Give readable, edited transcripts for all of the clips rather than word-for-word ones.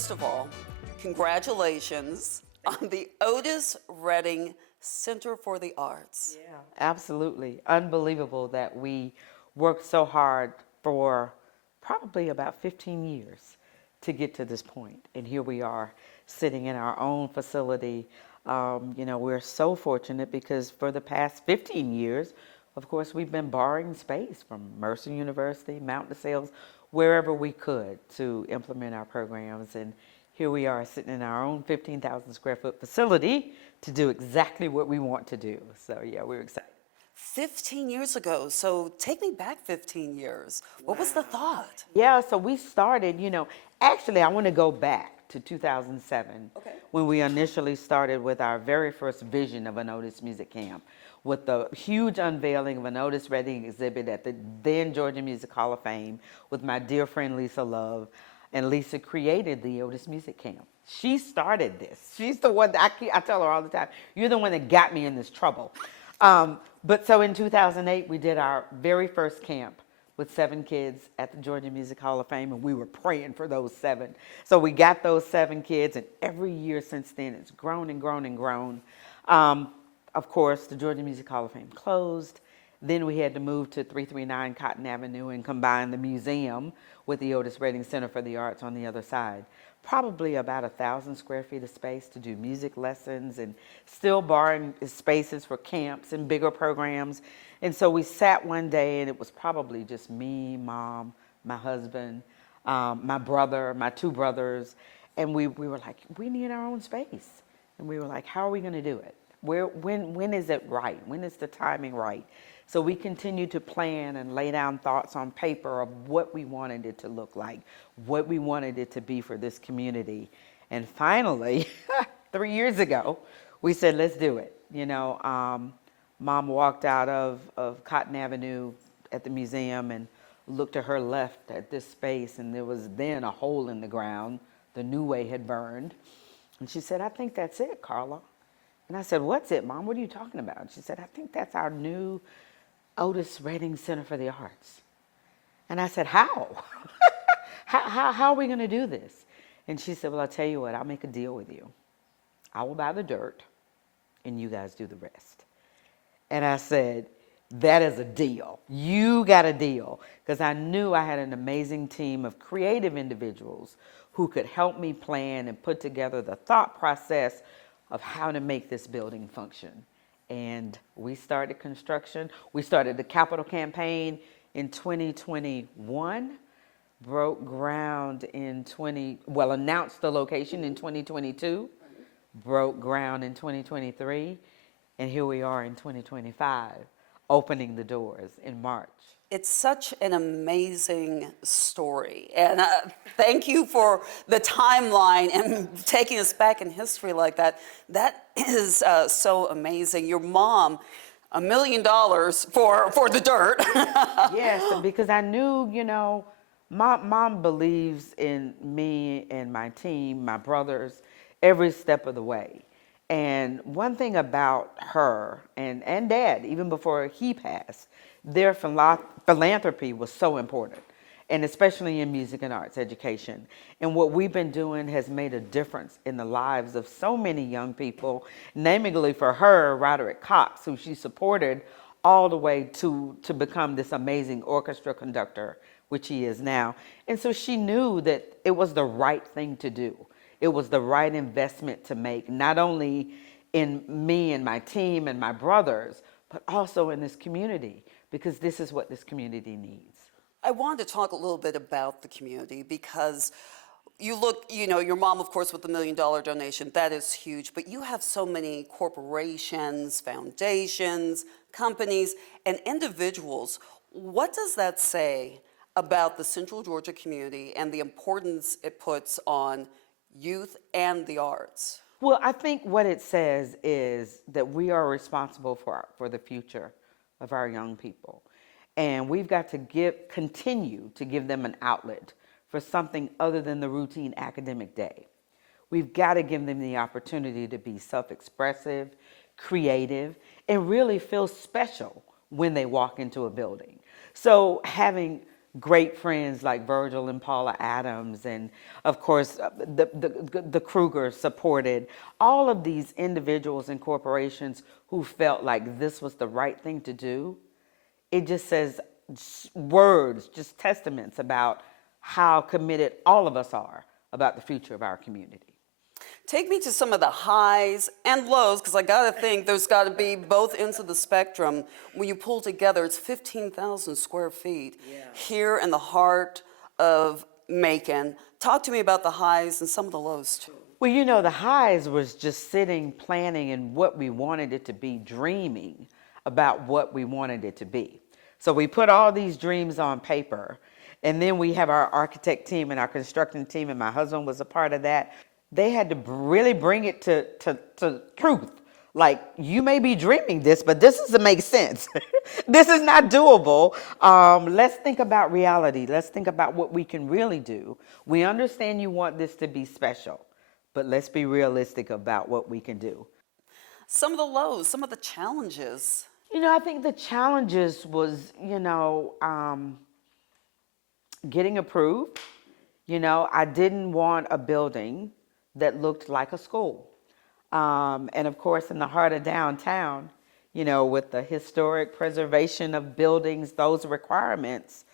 First of all, congratulations on the Otis Redding Center for the Arts. Yeah, absolutely. Unbelievable that we worked so hard for probably about 15 years to get to this point. And here we are sitting in our own facility. We're so fortunate because for the past 15 years, of course, we've been borrowing space from Mercer University, Mount DeSales, wherever we could to implement our programs. And here we are sitting in our own 15,000 square foot facility to do exactly what we want to do. So yeah, we're excited. 15 years ago, so take me back 15 years. What was the thought? Yeah, so we started, actually I want to go back to 2007 when we initially started with our very first vision of an Otis Music Camp with the huge unveiling of an Otis Redding exhibit at the then Georgia Music Hall of Fame with my dear friend Lisa Love. And Lisa created the Otis Music Camp. She started this. She's the one that I tell her all the time, you're the one that got me in this trouble. But so in 2008, we did our very first camp with 7 kids at the Georgia Music Hall of Fame, and we were praying for those 7. So we got those 7 kids, and every year since then, it's grown and grown and grown. Of course, the Georgia Music Hall of Fame closed. Then we had to move to 339 Cotton Avenue and combine the museum with the Otis Redding Center for the Arts on the other side. Probably about 1,000 square feet of space to do music lessons and still borrowing spaces for camps and bigger programs. And so we sat one day and it was probably just me, Mom, my husband, my brother, my 2 brothers. And we were like, we need our own space. And we were like, how are we going to do it? When is it right? When is the timing right? So we continued to plan and lay down thoughts on paper of what we wanted it to look like, what we wanted it to be for this community. And finally, 3 years ago, we said, let's do it. Mom walked out of Cotton Avenue at the museum and looked to her left at this space, and there was then a hole in the ground. The Nu-Way had burned. And she said, I think that's it, Karla. And I said, what's it, Mom? What are you talking about? And she said, I think that's our new Otis Redding Center for the Arts. And I said, how? how are we going to do this? And she said, well, I'll tell you what, I'll make a deal with you. I will buy the dirt, and you guys do the rest. And I said, that is a deal. You got a deal. Because I knew I had an amazing team of creative individuals who could help me plan and put together the thought process of how to make this building function. And we started construction. We started the capital campaign in 2021, broke ground in announced the location in 2022, broke ground in 2023, and here we are in 2025, opening the doors in March. It's such an amazing story, and thank you for the timeline and taking us back in history like that. That is so amazing. Your mom, $1 million for the dirt. Yes, because I knew, Mom believes in me and my team, my brothers, every step of the way. And one thing about her and Dad, even before he passed, their philanthropy was so important, and especially in music and arts education. And what we've been doing has made a difference in the lives of so many young people, namely for her, Roderick Cox, who she supported all the way to become this amazing orchestra conductor, which he is now. And so she knew that it was the right thing to do. It was the right investment to make, not only in me and my team and my brothers, but also in this community, because this is what this community needs. I wanted to talk a little bit about the community because you look, your mom, of course, with the $1 million donation, that is huge, but you have so many corporations, foundations, companies, and individuals. What does that say about the Central Georgia community and the importance it puts on youth and the arts? Well, I think what it says is that we are responsible for the future of our young people. And we've got to continue to give them an outlet for something other than the routine academic day. We've got to give them the opportunity to be self-expressive, creative, and really feel special when they walk into a building. So having great friends like Virgil and Paula Adams, and of course the Kruger supported all of these individuals and corporations who felt like this was the right thing to do. It just says words, just testaments about how committed all of us are about the future of our community. Take me to some of the highs and lows, because I got to think there's got to be both ends of the spectrum. When you pull together, it's 15,000 square feet here in the heart of Macon. Talk to me about the highs and some of the lows, too. Well, you know, the highs was just sitting, planning, and what we wanted it to be, dreaming about what we wanted it to be. So we put all these dreams on paper, and then we have our architect team and our construction team, and my husband was a part of that. They had to really bring it to truth. Like, you may be dreaming this, but this doesn't make sense. This is not doable. Let's think about reality. Let's think about what we can really do. We understand you want this to be special, but let's be realistic about what we can do. Some of the lows, some of the challenges. You know, I think the challenges was, getting approved. You know, I didn't want a building that looked like a school. And of course, in the heart of downtown, you know, with the historic preservation of buildings, those requirements,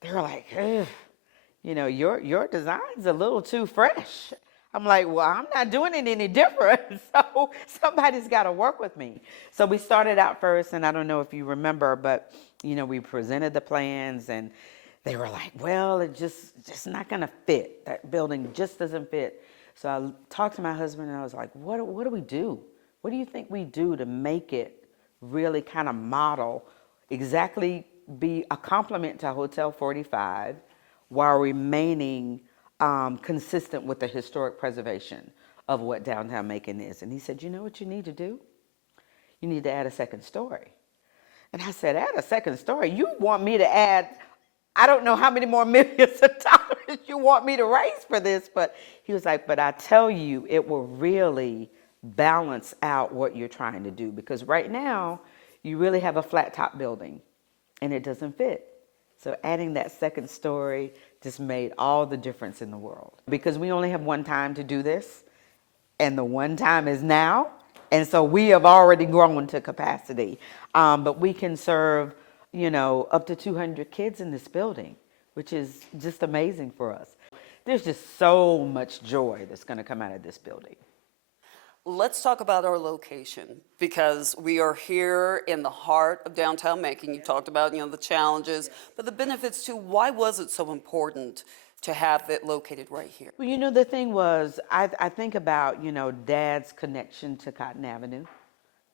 they're like, you know, your design's a little too fresh. I'm like, well, I'm not doing it any different, so somebody's got to work with me. So we started out first, and I don't know if you remember, but, you know, we presented the plans, and they were like, well, it's just not going to fit. That building just doesn't fit. So I talked to my husband, and I was like, what do we do? What do you think we do to make it really kind of model, exactly be a complement to Hotel 45 while remaining consistent with the historic preservation of what downtown Macon is? And he said, you know what you need to do? You need to add a second story. And I said, add a second story? You want me to add, I don't know how many more millions of dollars you want me to raise for this, but he was like, but I tell you, it will really balance out what you're trying to do, because right now you really have a flat top building and it doesn't fit. So adding that second story just made all the difference in the world, because we only have one time to do this, and the one time is now. And so we have already grown to capacity, but we can serve, you know, up to 200 kids in this building, which is just amazing for us. There's just so much joy that's going to come out of this building. Let's talk about our location, because we are here in the heart of downtown Macon. You talked about, you know, the challenges, but the benefits too. Why was it so important to have it located right here? Well, you know, the thing was, I think about, you know, Dad's connection to Cotton Avenue.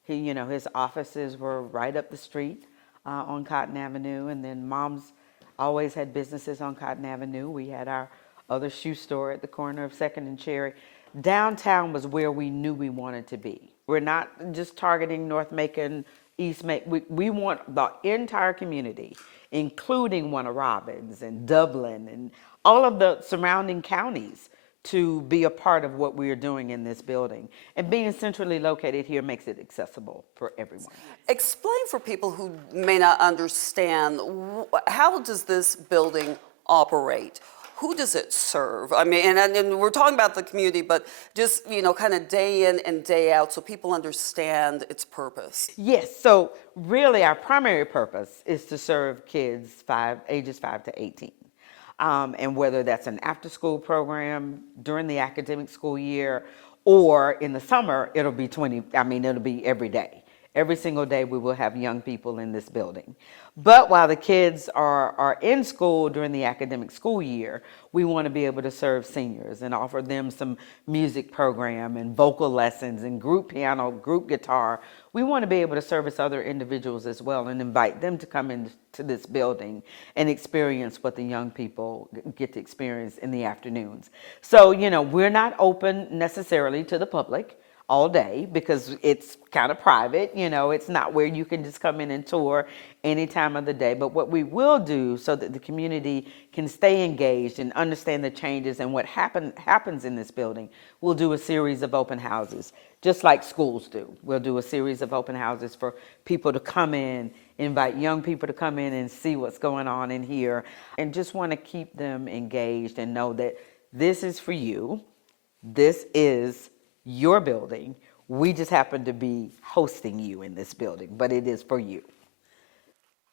He, you know, his offices were right up the street on Cotton Avenue, and then Mom's always had businesses on Cotton Avenue. We had our other shoe store at the corner of 2nd and Cherry. Downtown was where we knew we wanted to be. We're not just targeting North Macon, East Macon. We want the entire community, including Warner Robins and Dublin and all of the surrounding counties, to be a part of what we are doing in this building. And being centrally located here makes it accessible for everyone. Explain for people who may not understand, how does this building operate? Who does it serve? I mean, and we're talking about the community, but just, you know, kind of day in and day out, so people understand its purpose. Yes, so really our primary purpose is to serve kids ages 5 to 18. And whether that's an after-school program during the academic school year, or in the summer, it'll be it'll be every day. Every single day we will have young people in this building. But while the kids are in school during the academic school year, we want to be able to serve seniors and offer them some music program and vocal lessons and group piano, group guitar. We want to be able to service other individuals as well and invite them to come into this building and experience what the young people get to experience in the afternoons. So, you know, we're not open necessarily to the public. all day because it's kind of private. It's not where you can just come in and tour any time of the day. But what we will do so that the community can stay engaged and understand the changes and what happens in this building, we'll do a series of open houses, just like schools do. We'll do a series of open houses for people to come in, invite young people to come in and see what's going on in here, and just want to keep them engaged and know that this is for you. This is your building. We just happen to be hosting you in this building, but it is for you.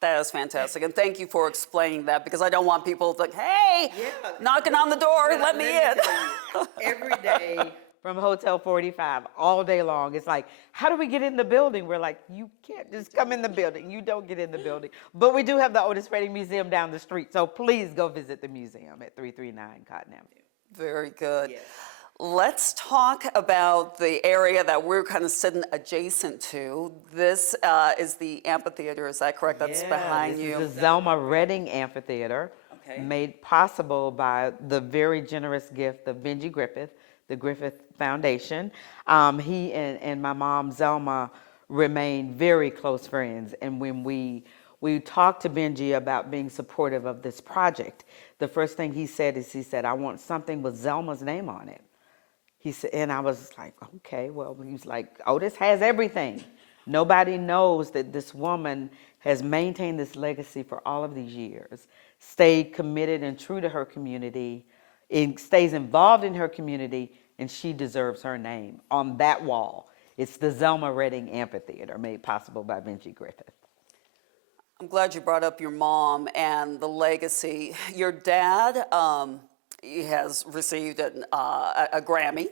That is fantastic, and thank you for explaining that, because I don't want people to think, hey, knocking on the door, let me in. Every day from Hotel 45, all day long, it's like, how do we get in the building? We're like, you can't just come in the building. You don't get in the building. But we do have the Otis Redding Museum down the street, so please go visit the museum at 339 Cotton Avenue. Very good. Yes. Let's talk about the area that we're kind of sitting adjacent to. This is the amphitheater, is that correct? That's behind you. This is the Zelma Redding Amphitheater, made possible by the very generous gift of Benji Griffith, the Griffith Foundation. He and my mom, Zelma, remain very close friends. And when we talked to Benji about being supportive of this project, the first thing he said, I want something with Zelma's name on it. He said, and I was like, okay, well, he was like, Otis has everything. Nobody knows that this woman has maintained this legacy for all of these years, stayed committed and true to her community, and stays involved in her community, and she deserves her name on that wall. It's the Zelma Redding Amphitheater, made possible by Benji Griffith. I'm glad you brought up your mom and the legacy. Your dad, he has received a Grammy.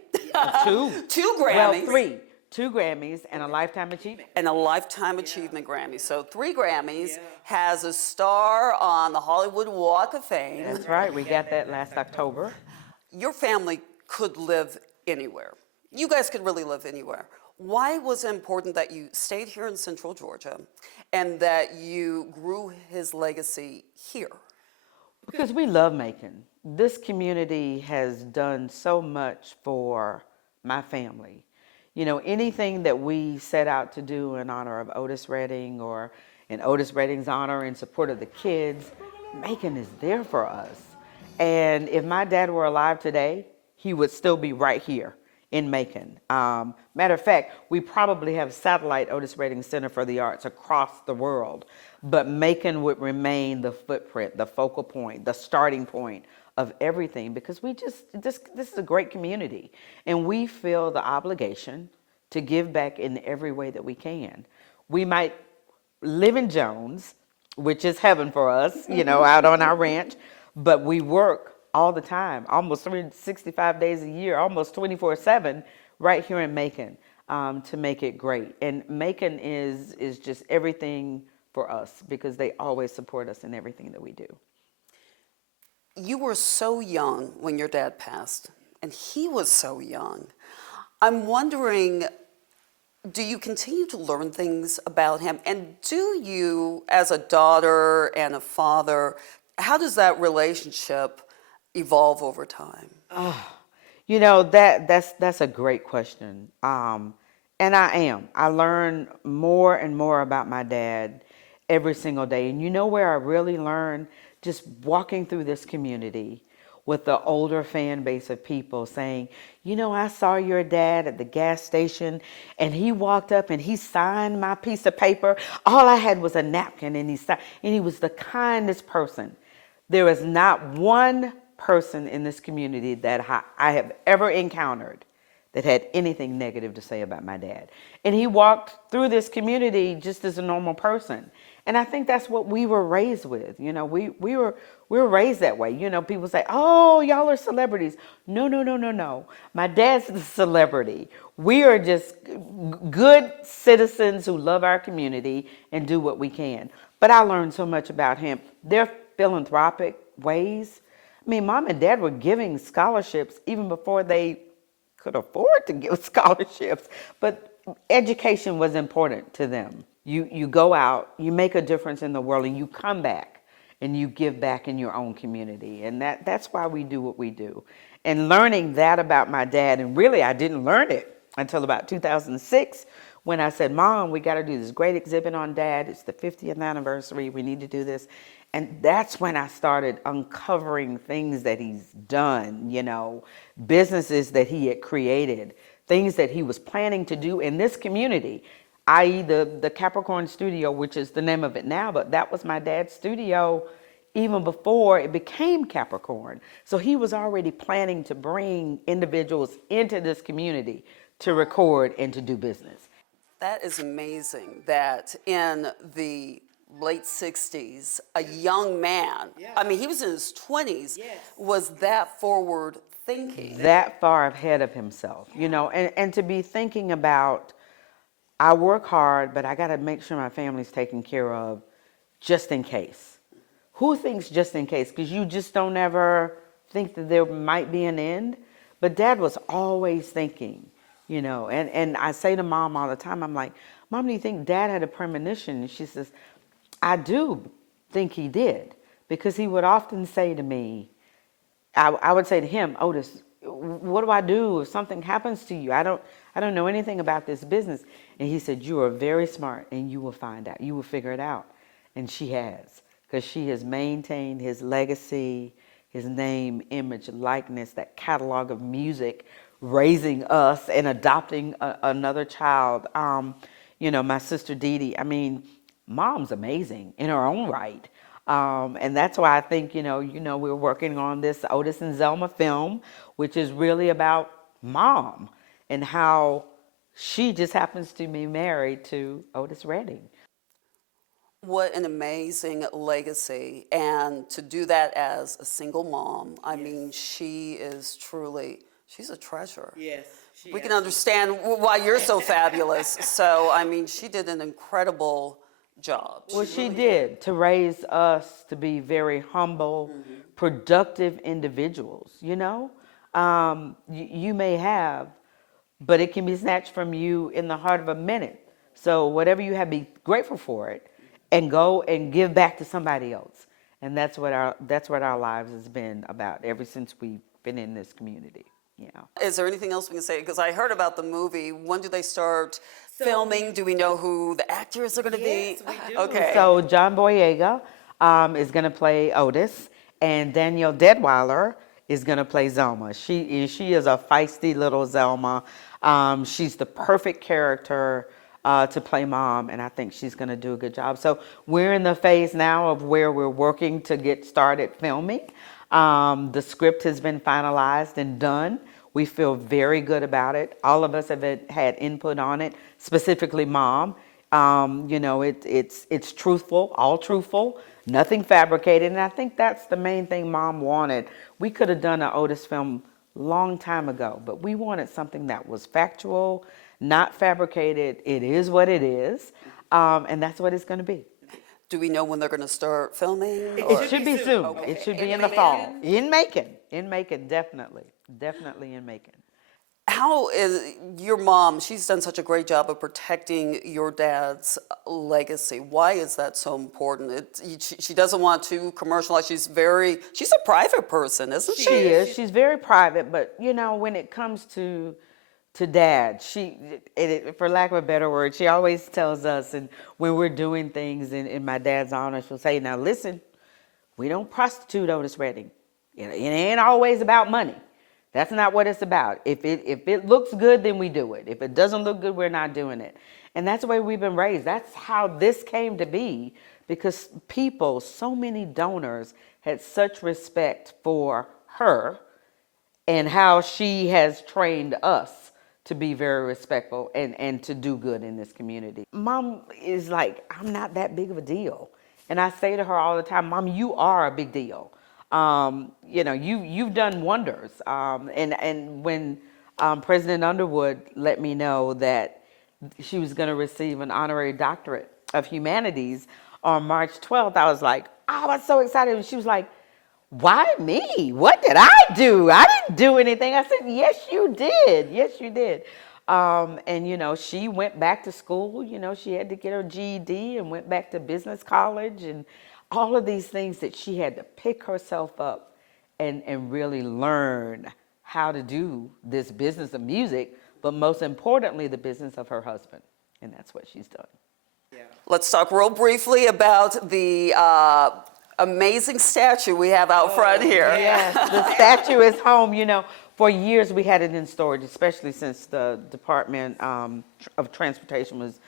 Two Grammys. Well, three. 2 Grammys and a Lifetime Achievement. And a Lifetime Achievement Grammy. So 3 Grammys, has a star on the Hollywood Walk of Fame. That's right. We got that last October. Your family could live anywhere. You guys could really live anywhere. Why was it important that you stayed here in Central Georgia and that you grew his legacy here? Because we love Macon. This community has done so much for my family. Anything that we set out to do in honor of Otis Redding or in Otis Redding's honor in support of the kids, Macon is there for us. And if my dad were alive today, he would still be right here in Macon. Matter of fact, we probably have satellite Otis Redding Center for the Arts across the world, but Macon would remain the footprint, the focal point, the starting point of everything, because this is a great community, and we feel the obligation to give back in every way that we can. We might live in Jones, which is heaven for us, out on our ranch, but we work all the time, almost 365 days a year, almost 24/7, right here in Macon, to make it great. And Macon is just everything for us, because they always support us in everything that we do. You were so young when your dad passed, and he was so young. I'm wondering, do you continue to learn things about him? And do you, as a daughter and a father, how does that relationship evolve over time? That's a great question. And I learn more and more about my dad every single day. And where I really learn? Just walking through this community with the older fan base of people saying, I saw your dad at the gas station and he walked up and he signed my piece of paper. All I had was a napkin and he signed, and he was the kindest person. There is not one person in this community that I have ever encountered that had anything negative to say about my dad. And he walked through this community just as a normal person. And I think that's what we were raised with. We were raised that way. People say, oh, y'all are celebrities. No. My dad's the celebrity. We are just good citizens who love our community and do what we can. But I learned so much about him. Their philanthropic ways. Mom and dad were giving scholarships even before they could afford to give scholarships. But education was important to them. You go out, you make a difference in the world, and you come back and you give back in your own community. And that's why we do what we do. And learning that about my dad, and really I didn't learn it until about 2006 when I said, Mom, we got to do this great exhibit on Dad. It's the 50th anniversary. We need to do this. And that's when I started uncovering things that he's done, you know, businesses that he had created, things that he was planning to do in this community, i.e. the Capricorn Studio, which is the name of it now, but that was my dad's studio even before it became Capricorn. So he was already planning to bring individuals into this community to record and to do business. That is amazing that in the late 60s, a young man, I mean, he was in his 20s, was that forward thinking. That far ahead of himself, you know, and to be thinking about, I work hard, but I got to make sure my family's taken care of just in case. Who thinks just in case? Because you just don't ever think that there might be an end. But Dad was always thinking, you know, and I say to Mom all the time, I'm like, Mom, do you think Dad had a premonition? And she says, I do think he did. Because he would often say to me, I would say to him, Otis, what do I do if something happens to you? I don't know anything about this business. And he said, you are very smart and you will find out. You will figure it out. And she has. Because she has maintained his legacy, his name, image, likeness, that catalog of music, raising us and adopting another child. You know, my sister Dee Dee, I mean, Mom's amazing in her own right. And that's why I think, you know, we're working on this Otis and Zelma film, which is really about Mom and how she just happens to be married to Otis Redding. What an amazing legacy. And to do that as a single mom, I mean, she is truly, she's a treasure. Yes. We can understand why you're so fabulous. So, I mean, she did an incredible job. Well, she did, to raise us to be very humble, productive individuals, you know? You may have, but it can be snatched from you in the heart of a minute. So whatever you have, be grateful for it and go and give back to somebody else. And that's what our lives has been about ever since we've been in this community. Yeah. Is there anything else we can say? Because I heard about the movie. When do they start filming? Do we know who the actors are going to be? Yes, we do. Okay. So John Boyega is going to play Otis, and Danielle Deadweiler is going to play Zelma. She is a feisty little Zelma. She's the perfect character to play Mom, and I think she's going to do a good job. So we're in the phase now of where we're working to get started filming. The script has been finalized and done. We feel very good about it. All of us have had input on it, specifically Mom. You know, it's truthful, all truthful, nothing fabricated, and I think that's the main thing Mom wanted. We could have done an Otis film long time ago, but we wanted something that was factual, not fabricated. It is what it is, and that's what it's going to be. Do we know when they're going to start filming? It should be soon. Okay. It should be in the fall. In Macon, definitely in Macon. How is your mom? She's done such a great job of protecting your dad's legacy. Why is that so important? She doesn't want to commercialize. She's a private person, isn't she? She is. She's very private, but you know, when it comes to Dad, for lack of a better word, she always tells us, and when we're doing things in my dad's honor, she'll say, now listen, we don't prostitute Otis Redding. It ain't always about money. That's not what it's about. If it looks good, then we do it. If it doesn't look good, we're not doing it. And that's the way we've been raised. That's how this came to be, because so many donors had such respect for her and how she has trained us to be very respectful and to do good in this community. Mom is like, I'm not that big of a deal. And I say to her all the time, Mom, you are a big deal. You know, you've done wonders. And when President Underwood let me know that she was going to receive an honorary doctorate of humanities on March 12th, I was like, oh, I was so excited. And she was like, why me? What did I do? I didn't do anything. I said, yes, you did. Yes, you did. And, you know, she went back to school. You know, she had to get her GED and went back to business college and all of these things that she had to pick herself up and really learn how to do this business of music but most importantly, the business of her husband. And that's what she's done. Let's talk real briefly about the amazing statue we have out front here. Yes, the statue is home. You know, for years we had it in storage, especially since the Department of Transportation was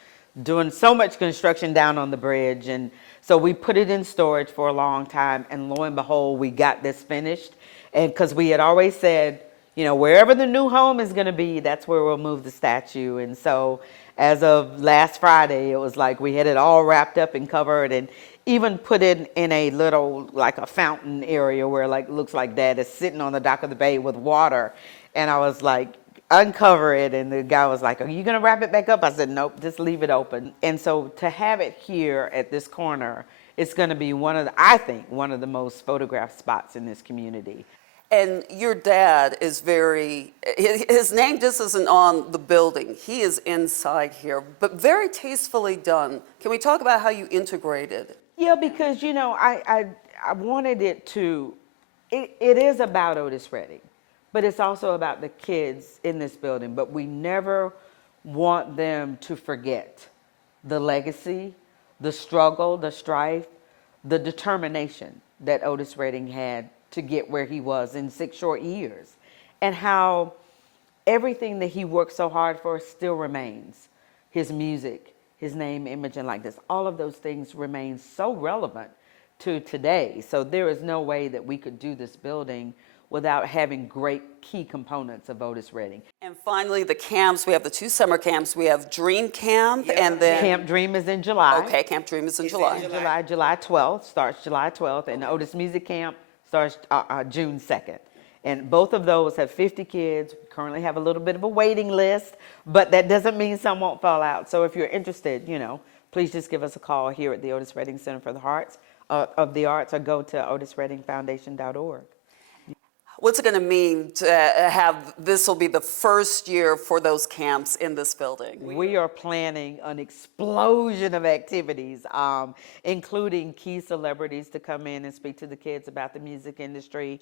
doing so much construction down on the bridge. And so we put it in storage for a long time. And lo and behold, we got this finished. And because we had always said, you know, wherever the new home is going to be, that's where we'll move the statue. And so as of last Friday, it was like we had it all wrapped up and covered, and even put it in a little, like a fountain area where like looks like Dad is sitting on the dock of the bay with water. And I was like, uncover it. And the guy was like, are you going to wrap it back up? I said, nope, just leave it open. And so to have it here at this corner, it's going to be I think, one of the most photographed spots in this community. And your dad is his name just isn't on the building. He is inside here, but very tastefully done. Can we talk about how you integrated? Yeah, because, you know, I wanted it is about Otis Redding, but it's also about the kids in this building. But we never want them to forget the legacy, the struggle, the strife, the determination that Otis Redding had to get where he was in 6 short years, and how everything that he worked so hard for still remains. His music, his name, image, and likeness, all of those things remain so relevant to today. So there is no way that we could do this building without having great key components of Otis Redding. And finally, the camps. We have the 2 summer camps. We have Dream Camp, and then Camp Dream is in July. Okay, Camp Dream is in July. July 12th, starts July 12th, and the Otis Music Camp starts June 2nd. And both of those have 50 kids. We currently have a little bit of a waiting list, but that doesn't mean some won't fall out. So if you're interested, you know, please just give us a call here at the Otis Redding Center for the Arts, or go to otisreddingfoundation.org. What's it going to mean to have this will be the first year for those camps in this building? We are planning an explosion of activities, including key celebrities to come in and speak to the kids about the music industry.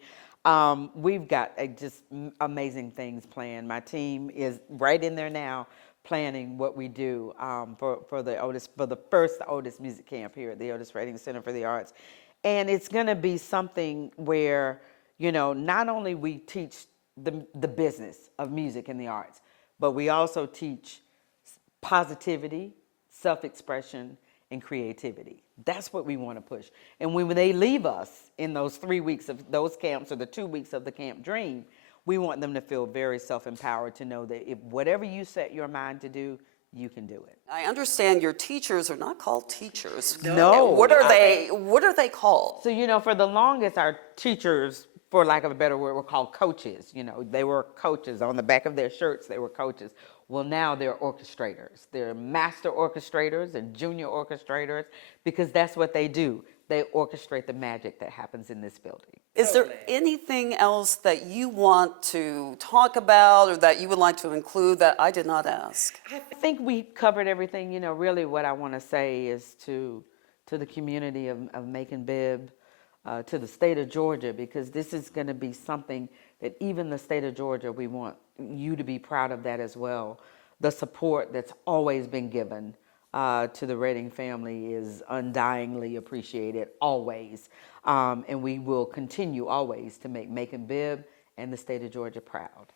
We've got just amazing things planned. My team is right in there now planning what we do for the first Otis Music Camp here at the Otis Redding Center for the Arts. And it's going to be something where, you know, not only we teach the business of music and the arts, but we also teach positivity, self-expression, and creativity. That's what we want to push. And when they leave us in those 3 weeks of those camps, or the 2 weeks of the Camp Dream, we want them to feel very self-empowered, to know that if whatever you set your mind to do, you can do it. I understand your teachers are not called teachers. No. What are they called? So, you know, for the longest, our teachers, for lack of a better word, were called coaches. You know, they were coaches. On the back of their shirts, they were coaches. Well, now they're orchestrators. They're master orchestrators and junior orchestrators, because that's what they do. They orchestrate the magic that happens in this building. Is there anything else that you want to talk about or that you would like to include that I did not ask? I think we covered everything. You know, really what I want to say is to the community of Macon Bibb, to the state of Georgia, because this is going to be something that even the state of Georgia, we want you to be proud of that as well. The support that's always been given to the Redding family is undyingly appreciated, always. And we will continue always to make Macon Bibb and the state of Georgia proud.